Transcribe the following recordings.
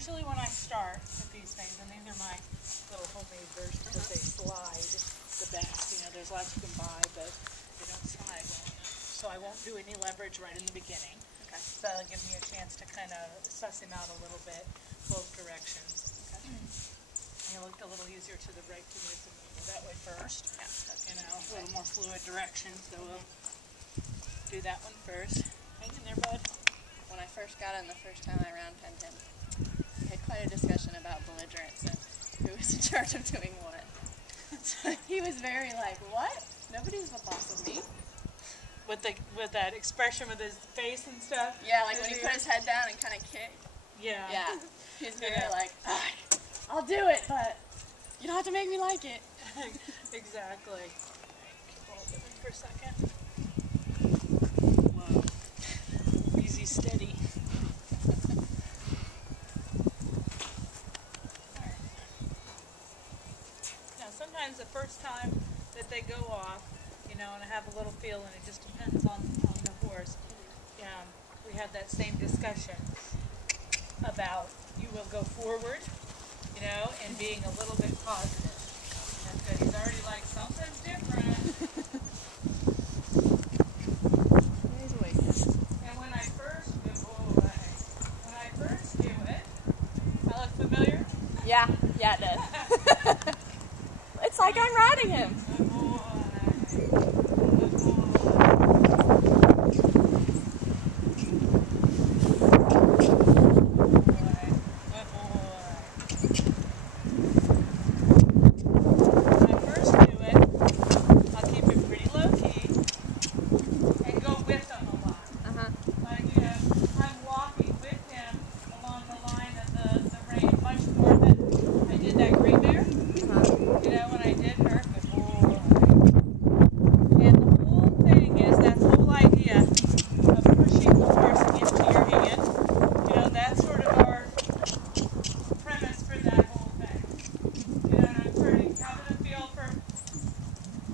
usually when I start with these things, and these are my little homemade versions that they slide the best. You know, there's lots you can buy, but they don't slide well enough. So I won't do any leverage right in the beginning. Okay. So that'll give me a chance to kind of suss him out a little bit, both directions. Okay. And it looked a little easier to the right to me, so we'll go that way first. Yeah. You know, a little more fluid direction, so we'll do that one first. Hang in there, bud. When I first got him the first time I round penned him, we had quite a discussion about belligerence and who was in charge of doing what. So he was very like, what? Nobody's the boss of me. With that expression with his face and stuff? Yeah, like when he put his head down and kind of kicked. Yeah. Yeah. He's very like, I'll do it, but you don't have to make me like it. Exactly. Hold it for a second. Whoa. Easy, steady. Now, sometimes the first time that they go off, you know, and I have a little feel, and it just depends on the horse. We had that same discussion about you will go forward, you know, and being a little bit positive. That's good. He's already like, something's different. He's awake. And when I first do it, I look familiar? Yeah, it does. It's like I'm riding him. Good boy.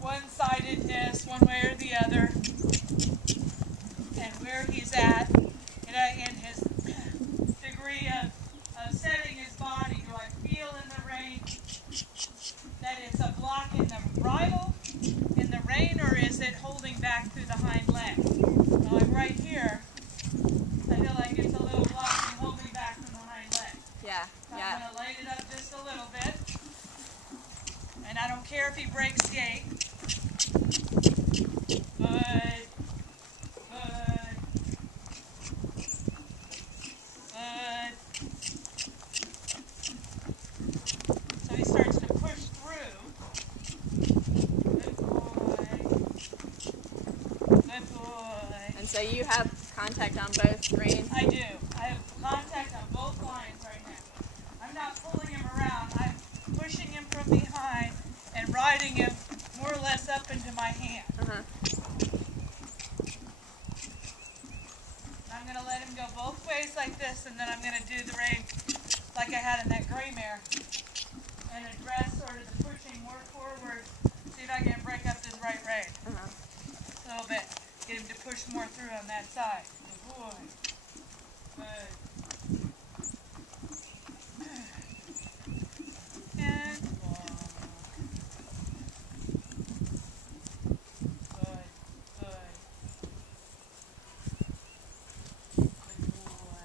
One-sidedness, one way or the other, and where he's at, you know, in his degree of setting his body. Do I feel in the rein that it's a block in the bridle, in the rein, or is it holding back through the hind leg? Now, like right here, I feel like it's a little block and holding back from the hind leg. Yeah, So I'm going to light it up just a little bit. And I don't care if he breaks gait. Good. Good. Good. So he starts to push through. Good boy. Good boy. and so you have contact on both reins? I do. I have contact on both lines right now. I'm not pulling him around. I'm pushing him from behind and riding him more or less up into my hand. I'm going to let him go both ways like this, and then I'm going to do the rein like I had in that gray mare and address sort of the pushing more forward, see if I can break up this right rein a little bit, get him to push more through on that side. Good boy. Good. And walk. Good. Good. Good boy.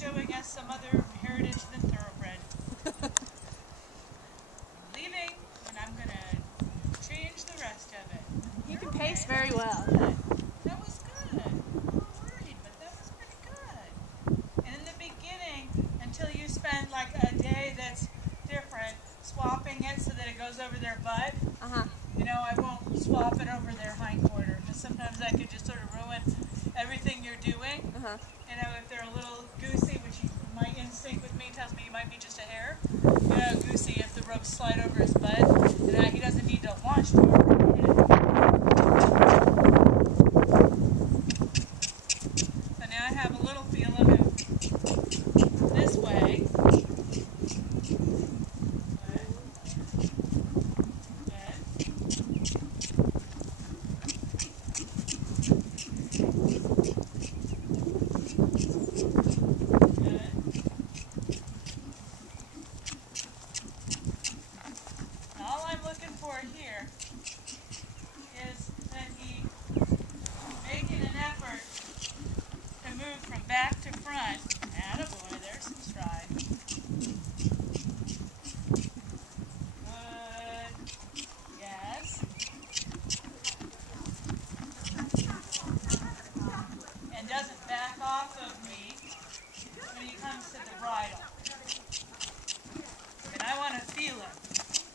Showing us some other heritage than thoroughbred. I'm leaving, and I'm going to change the rest of it. You can pace very well. That was good. I'm a little worried, but that was pretty good. And in the beginning, until you spend like a day that's different, swapping it so that it goes over their butt, you know, I won't swap it over their hindquarter, because sometimes that could just sort of ruin everything you're doing. You know, if they're a little goosey, which my instinct with me tells me he might be just a hair, you know, goosey if the ropes slide over his butt, and he doesn't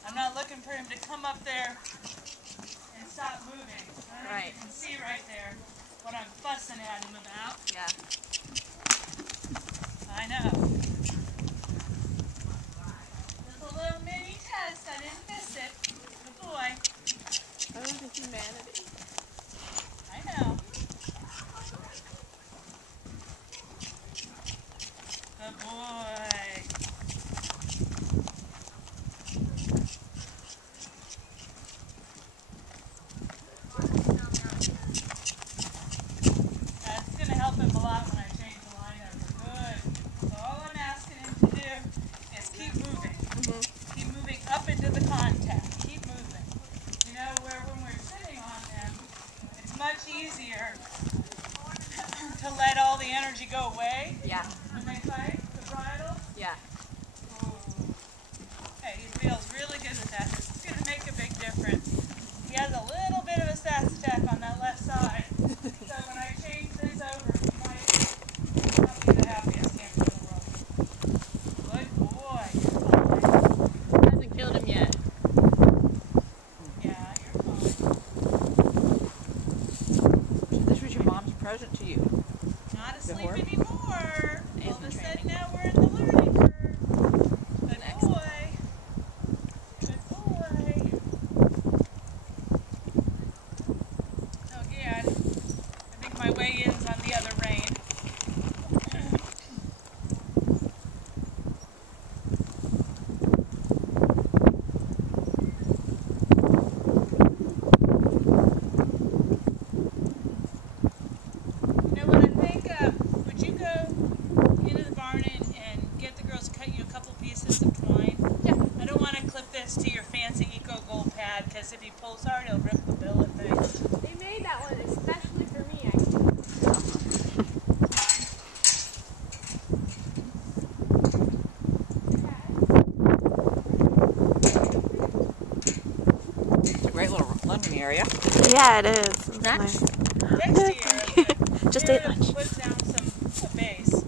I'm not looking for him to come up there and stop moving. Right. You can see right there what I'm fussing at him about. Yeah. I know. Just a little mini test. I didn't miss it. Good boy. Oh, the humanity. I know. Good boy. That's going to help him a lot when I change the lineup. Good. So all I'm asking him to do is keep moving. Keep moving up into the contact. Keep moving. You know, where when we're sitting on them, it's much easier to let all the energy go away. Yeah. When they fight the bridle. Yeah. Okay, he feels really good with that. This is going to make a big difference. He has a little bit of a sass attack on that left side. So when I change this over, he might not be the happiest camper in the world. Good boy. Hasn't killed him yet. Yeah, you're fine. So this was your mom's present to you. Not asleep horse? anymore. All of a the sudden training. now we're in the learning curve. Good boy. Good boy. So again, I think my weigh-in's on the other rein. You know what I think? Would you go into the barn and get the girls to cut you a couple pieces of twine? Yeah. I don't want to clip this to your fancy Eco Gold pad because if he pulls hard, he'll rip the billet thing. They made that one especially for me, I It's a great little living area. Yeah, it is. It's Nice. nice. Next year, Just we're ate gonna lunch. put down a base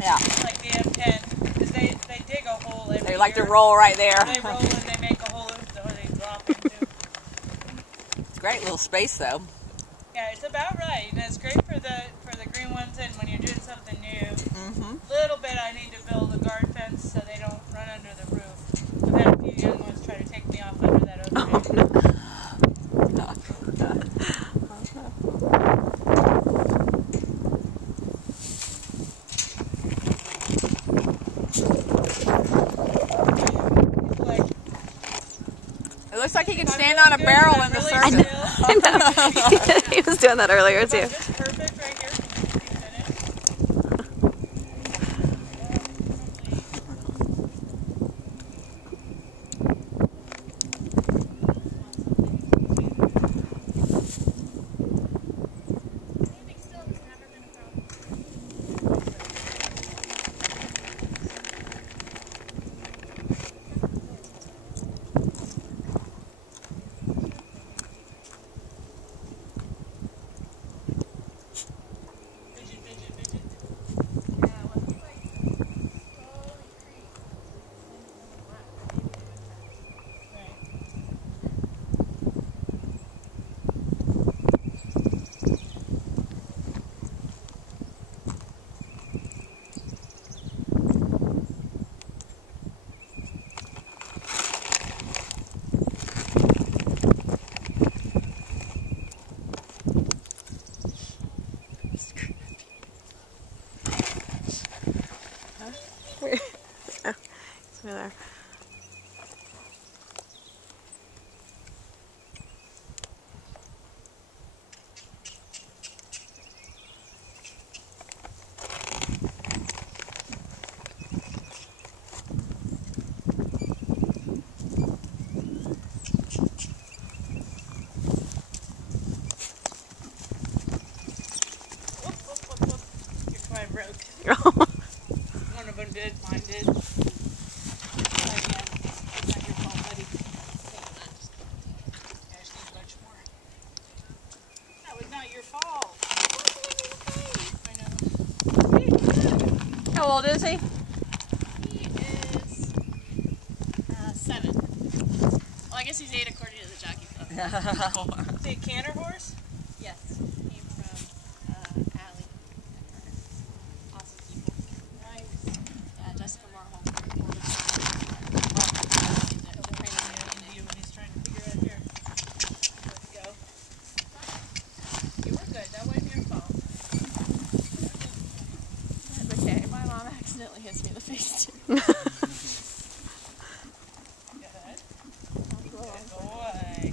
Yeah. like the M10 because they dig a hole every They like to year. roll right there. They roll and they make a hole or they drop into. It's a great little space though. Yeah, it's about right. And it's great for the green ones and when you're doing something new. Mm-hmm. Little bit I need to build a guard fence so they don't run under the roof. I've had a few young ones try to take me off under that overhang. Like, It looks like he can stand on a barrel in the really circus. still. I know. He was doing that earlier Is too. that just perfect right here? Can you finish? Standing still has never been a problem. Fidget, fidget, fidget. Yeah, well, he's like slowly creep. Right. It's over there. Whoop, whoop, whoop, whoop. Your twine broke. One of them did, mine did. Not your fault, buddy. There's need much more. That was not your fault. I know. How old is he? He is 7. guess he's 8 according to the jockey club. Is he a canter horse? Yes. Came from Allie. Awesome people. Nice. Yeah, Jessica Marholm. When he's trying to figure out here. There we go. You were good. That wasn't your fault. That's okay. My mom accidentally hits me in the face too. Good. Good Boy.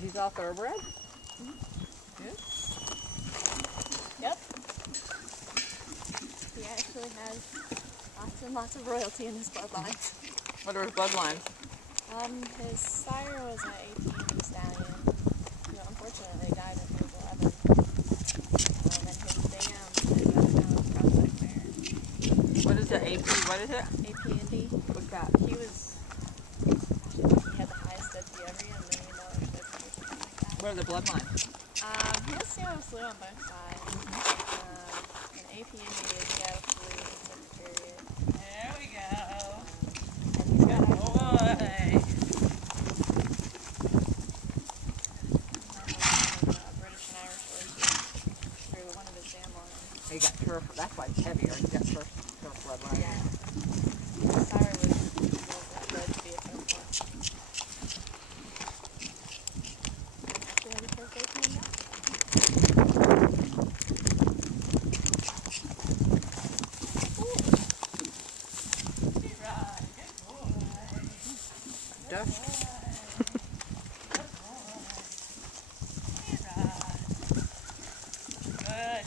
He's all thoroughbred? Yep. He actually has lots and lots of royalty in his bloodline. What are his bloodlines? His sire was an 18 stallion. No, unfortunately, died when he was 11. And his dam is a cross-eyed mare. What is it? AP? What is it? AP Indy. What's that? He was, he had the highest stud fee ever, $1 million stud fee or something like that. What are the bloodlines? He has Seattle Flu on both sides. And AP Indy is Seattle Flu and Secretariat. There we go. And he's got Boy. British and Irish horses through one of his dam lines. He got turf. That's why it's heavier. He got turf bloodline. Yeah. Sire was bred to be a turf horse. Actually had a turf race named after Right. Good boy. Duck. Good boy. Right. Good.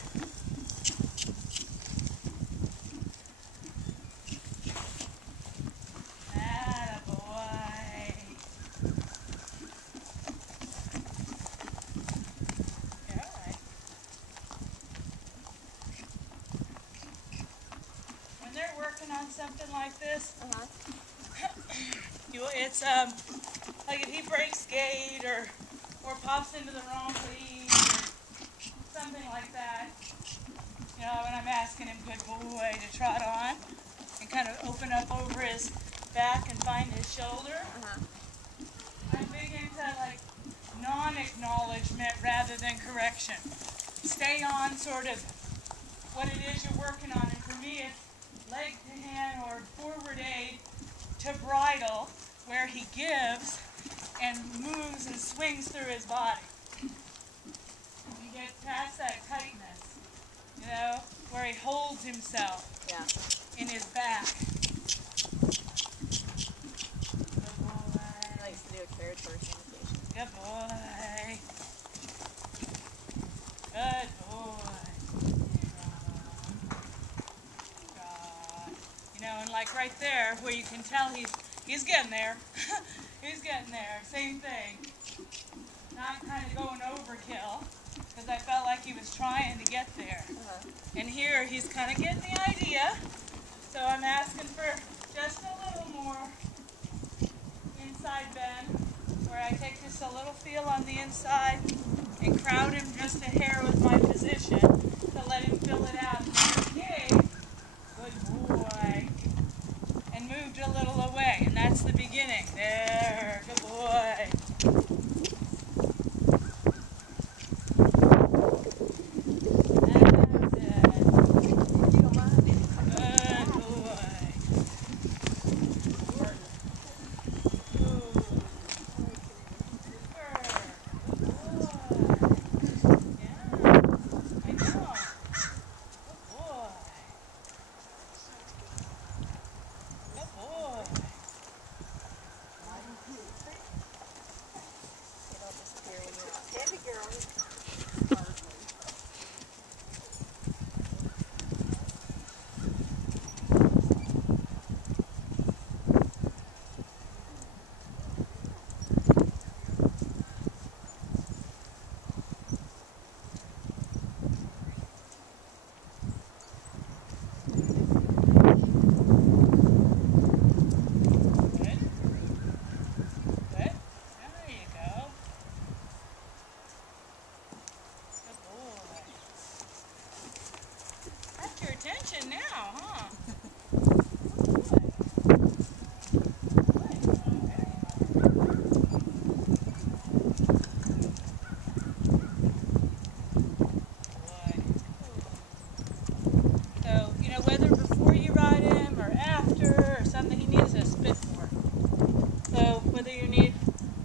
Attaboy. You're all right. When they're working on something like this, it's like if he breaks gait or pops into the wrong lead or something like that, you know, when I'm asking him, good boy, to trot on and kind of open up over his back and find his shoulder. I'm big into like non-acknowledgement rather than correction. Stay on sort of what it is you're working on, and for me it's leg to hand or forward aid to bridle, where he gives and moves and swings through his body. He gets past that tightness, you know, where he holds himself in his back. Good boy. He likes to do a carriage horse imitation. Good boy. Good boy. You know, and like right there, where you can tell he's getting there. He's getting there. Same thing. Not kind of going overkill, because I felt like he was trying to get there. And here he's kind of getting the idea. So I'm asking for just a little more inside bend, where I take just a little feel on the inside and crowd him just a hair with my position to let him fill it out. Yay! Good boy. And moved a little away, and that's the beginning. There, good boy. That's it. Good boy. attention now, huh? So, you know, whether before you ride him or after or something, he needs a spit more. So, whether you need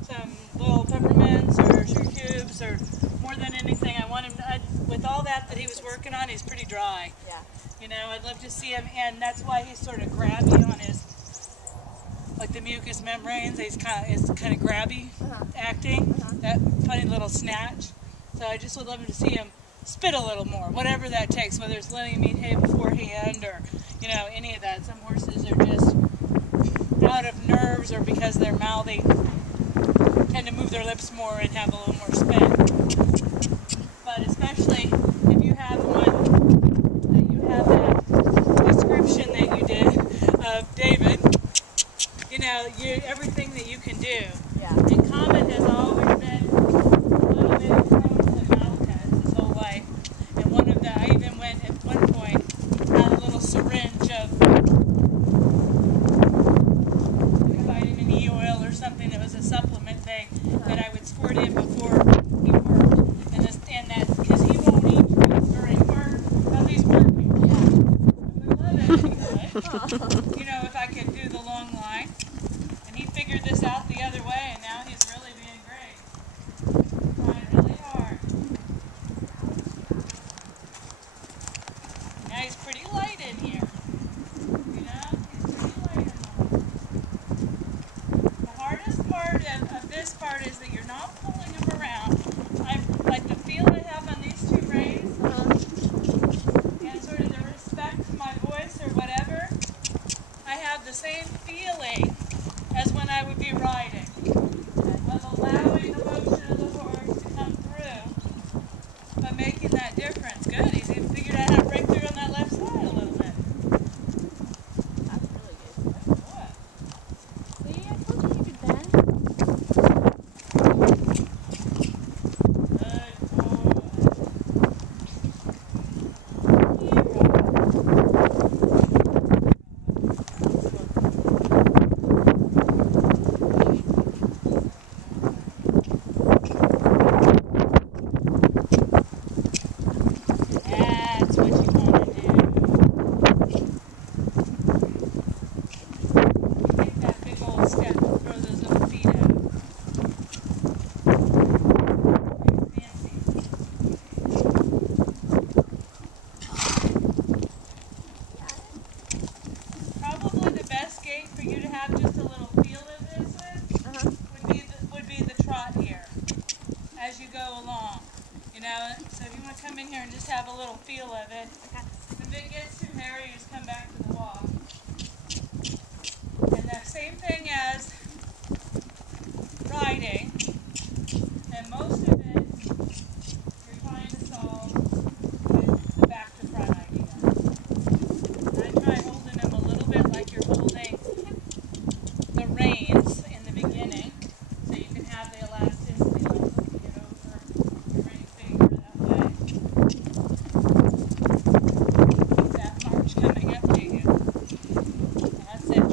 some little peppermints or sugar cubes or more than anything, I want him to, with all that he was working on, he's pretty dry. Yeah. You know, I'd love to see him, and that's why he's sort of grabby on his, like the mucous membranes. He's kind of grabby acting, that funny little snatch. So I just would love him to see him spit a little more, whatever that takes, whether it's letting him eat hay beforehand or, you know, any of that. Some horses are just out of nerves or because they're mouthy, tend to move their lips more and have a little more spit. But especially if you have one that you have that description that you did of David, you know, everything that you can do. Yeah. And Comet has always been a little bit prone to mouth cuts his whole life. And I even went at one point, had a little syringe of vitamin E oil or something that was a supplement thing that I would squirt in before he worked. And that, because he won't eat food during work, because he's working. Yeah. I would love it anyway. You know, if I could do the long line. And he figured this out the other way, and now he's really being great. Trying really hard. Now he's pretty light in here. You know? He's pretty light in there. The hardest part of this part is that you're not pulling him around. Like the feel I have on these two reins, and sort of the respect to my voice or whatever, I have the same feeling as when I would be riding, of allowing the motion of the horse to come through, but making that difference. Good, he's even figured out how to break through on that left side a little bit. That's really good. Good boy. See, I told you you could bend. Good boy. That's what you want to do. Take that big old step and throw those little feet out. Fancy. Probably the best gait for you to have just a little feel of this with would be the trot here as you go along. You know, so if you want to come in here and just have a little feel of it, if it gets too hairy, you just come back to the walk. And the same thing as riding, and most of it you're trying to solve with the back to front idea. And I try holding them a little bit like you're holding the reins in the beginning, so you can have the elasticity also to get over your ring finger that way. Keep that march coming up to you. That's it.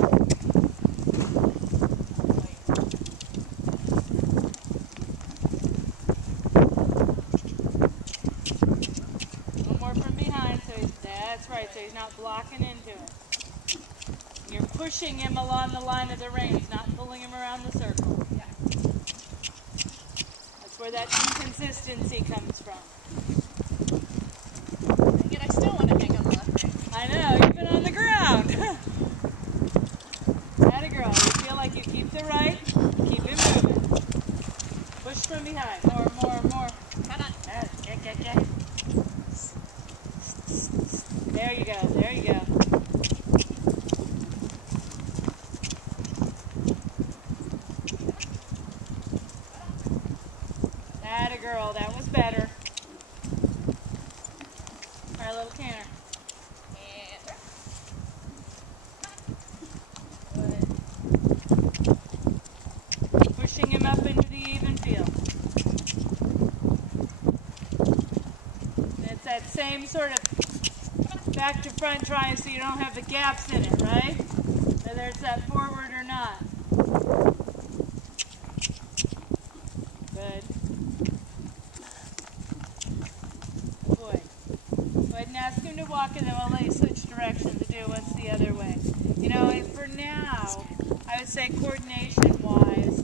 One more from behind, that's right, so he's not blocking into it. You're pushing him along the line of the reins, not pulling him around the circle. Yeah. That's where that inconsistency comes from. Yet I still want to hang on the left rein. I know, even on the ground. Atta girl, you feel like you keep the right, keep it moving. Push from behind, more. Hold on. Get. There you go. Atta girl, that was better. Try a little canter. Pushing him up into the even field. And it's that same sort of back to front trying so you don't have the gaps in it, right? Whether it's that forward or not. Good. Good boy. Go ahead and ask him to walk, and then I'll let you switch directions to do what's the other way. You know, and for now, I would say coordination-wise,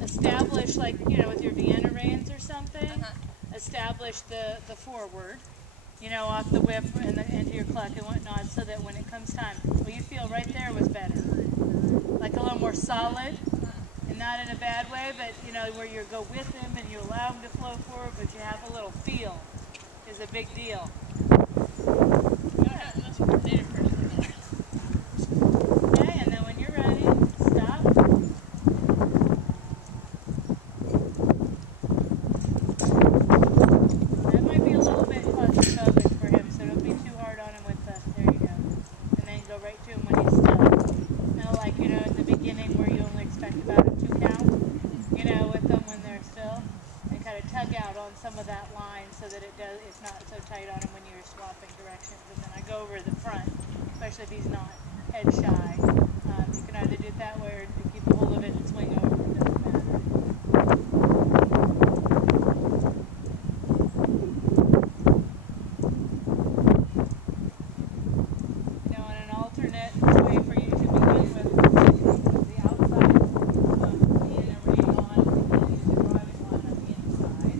establish, like, you know, with your Vienna reins or something, establish the forward, you know, off the whip and into your cluck and whatnot, so that when it comes time, what you feel right there was better. Like a little more solid, and not in a bad way, but, you know, where you go with him and you allow him to flow forward, but you have a little feel is a big deal. Okay, and then when you're ready, stop. That might be a little bit claustrophobic for him, so don't be too hard on him with the, there you go. And then go right to him when he's still. Now, like, you know, in the beginning where you only expect about a 2 count, you know, with them when they're still, and kind of tug out on some of that line so that it's not so tight on him when you're swapping directions. And then I go over the front, especially if he's not head shy. You can either do it that way or to keep a hold of it and swing over. It doesn't matter. You know, and an alternate way for you to begin with the outside being a rein on and then use the driving line on the inside.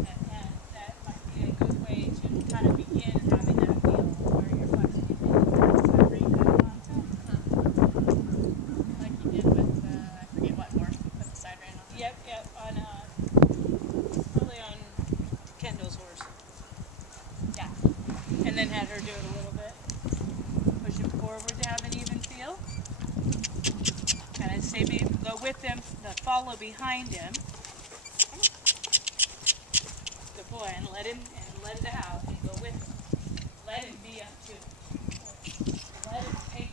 Okay. And that might be a good way to kind of begin having that feel where you're flexing your fingers on the outside rein contact. Like you did with, I forget what more, put the side rein on. Yep, on probably on Kendall's horse. Yeah. And then had her do it a little bit. Push him forward to have an even feel. And then say go with him, follow behind him. Good boy, and let it out and go with him. Let him be up to him. Let him take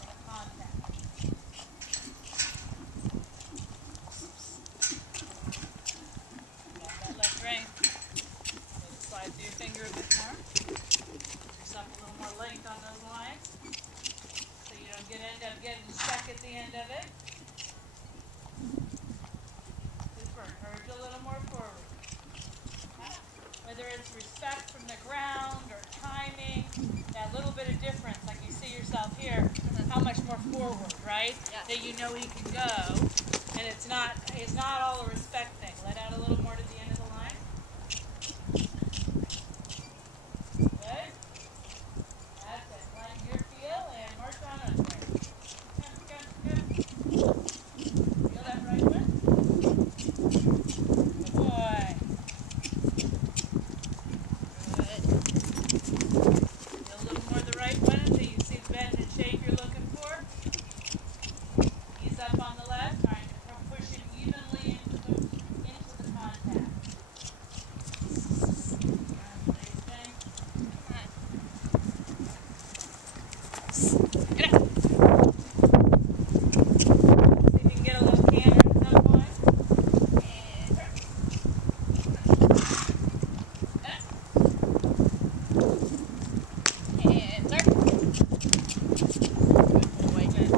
that contact. That left rein. Slide through your finger a bit more. Give yourself a little more length on those lines, so you don't end up getting stuck at the end of it. Super. Urge a little more forward. Whether it's respect from the ground or timing, that little bit of difference, like you see yourself here, how much more forward, right? Yeah. That you know he can go, and it's not all a respect thing. Let out a little more to the end of the line. Good. That's it. Let your feel and march on us. Good. Feel that right one? Good boy. Good. Feel a little more the right one until you see the bend and shape you're looking for. Ease up on the left, trying to push it evenly into the contact. Get up. See if you can get a little canter at some point. And turn. And turn. Good boy. Good.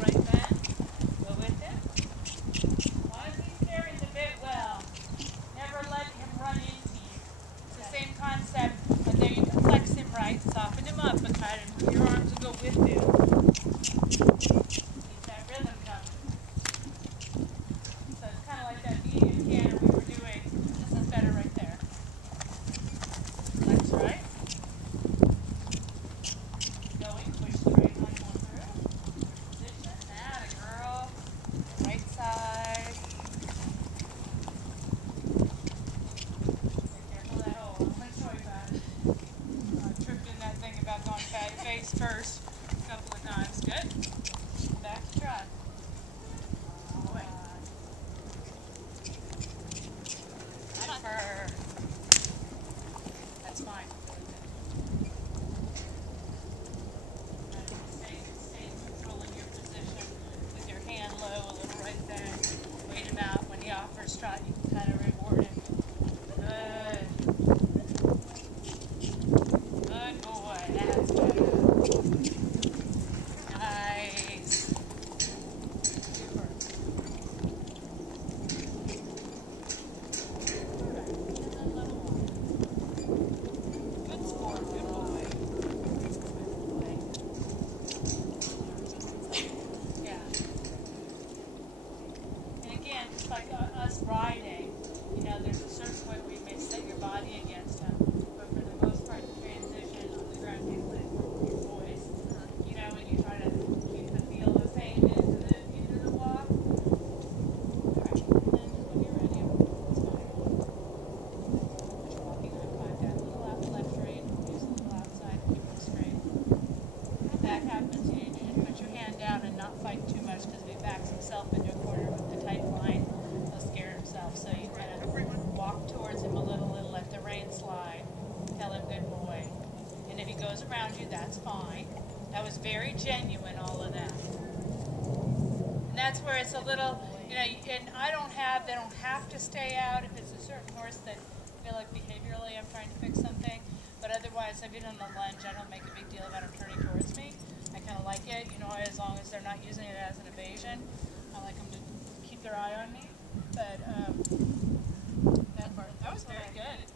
Right bend. Go with him. As long as he's carrying the bit well, never let him run into you. It's the same concept, but there you can flex him right, soften him up, but try to move your arms and go with him. Keep that rhythm coming. So it's kind of like that medium canter we were doing. This is better right there. Flex right. Going, push the right line on through. Position, atta girl. Right side. Be careful of that hole. I'm going to show you about it. I tripped in that thing about going face first a couple of times. Good. Back to trot. Boy. Hyper. That's fine. Stay neutral in your position with your hand low, a little right there. Wait him out. When he offers trot, you can kind of reward him. Good. goes around you, that's fine. That was very genuine, all of that. And that's where it's a little, you know, and they don't have to stay out if it's a certain horse that I feel like behaviorally I'm trying to fix something. But otherwise, I've been on the lunge, I don't make a big deal about them turning towards me. I kind of like it, you know, as long as they're not using it as an evasion. I like them to keep their eye on me. But that was very good.